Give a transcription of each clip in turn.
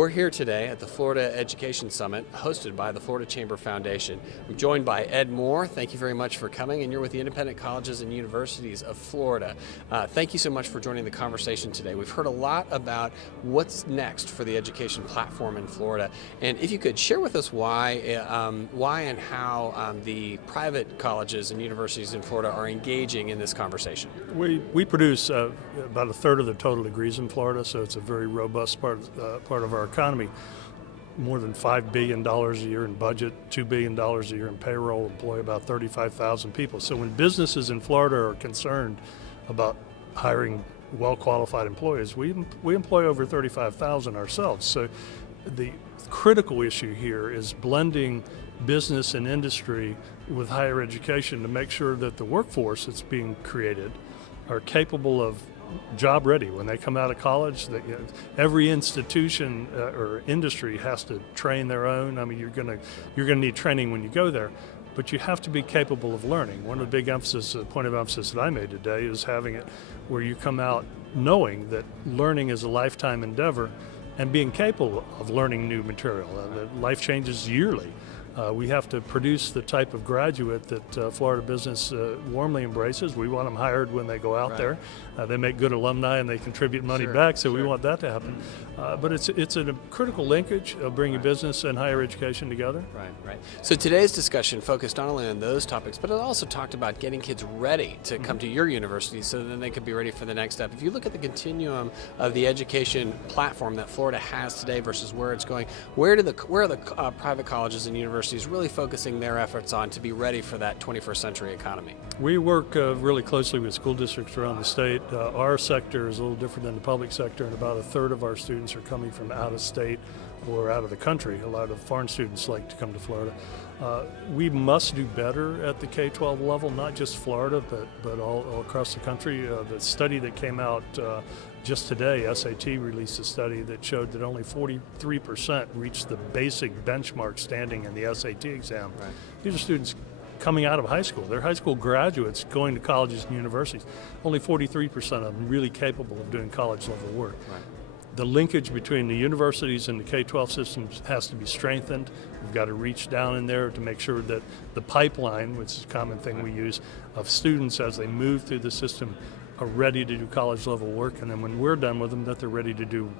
We're here today at the Florida Education Summit hosted by the Florida Chamber Foundation. I'm joined by Ed Moore. Thank you very much for coming, and you're with the Independent Colleges and Universities of Florida. Thank you so much for joining the conversation today. We've heard a lot about what's next for the education platform in Florida, and if you could share with us why and how the private colleges and universities in Florida are engaging in this conversation. We produce about a third of the total degrees in Florida, so it's a very robust part of our economy. More than $5 billion a year in budget, $2 billion a year in payroll, employ about 35,000 people. So when businesses in Florida are concerned about hiring well-qualified employees, we employ over 35,000 ourselves. So the critical issue here is blending business and industry with higher education to make sure that the workforce that's being created are capable of job ready when they come out of college. That, every institution or industry has to train their own. I mean, you're gonna need training when you go there, but you have to be capable of learning. One of the big point of emphasis that I made today is having it where you come out knowing that learning is a lifetime endeavor and being capable of learning new material. That life changes yearly. We have to produce the type of graduate that Florida business warmly embraces. We want them hired when they go out there. They make good alumni and they contribute money back, so we want that to happen. But it's a critical linkage of bringing business and higher education together. Right. So today's discussion focused not only on those topics, but it also talked about getting kids ready to come to your university so then they could be ready for the next step. If you look at the continuum of the education platform that Florida has today versus where it's going, where are the private colleges and universities really focusing their efforts on to be ready for that 21st century economy? We work really closely with school districts around the state. Our sector is a little different than the public sector, and about a third of our students are coming from out of state or out of the country. A lot of foreign students like to come to Florida. We must do better at the K-12 level, not just Florida, but all across the country. The study that came out just today, SAT released a study that showed that only 43% reached the basic benchmark standing in the SAT exam. Right. These are students coming out of high school. They're high school graduates going to colleges and universities. Only 43% of them really capable of doing college level work. Right. The linkage between the universities and the K-12 systems has to be strengthened. We've got to reach down in there to make sure that the pipeline, which is a common thing we use, of students as they move through the system are ready to do college level work, and then when we're done with them, that they're ready to do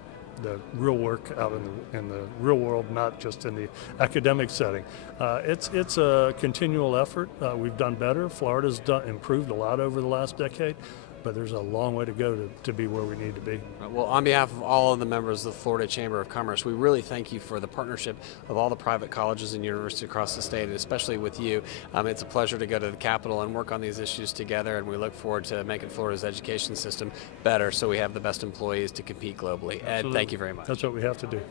the real work out in the real world, not just in the academic setting. It's a continual effort. We've done better. Florida's improved a lot over the last decade, but there's a long way to go to be where we need to be. Well, on behalf of all of the members of the Florida Chamber of Commerce, we really thank you for the partnership of all the private colleges and universities across the state, and especially with you. It's a pleasure to go to the Capitol and work on these issues together, and we look forward to making Florida's education system better so we have the best employees to compete globally. Ed, thank you very much. That's what we have to do.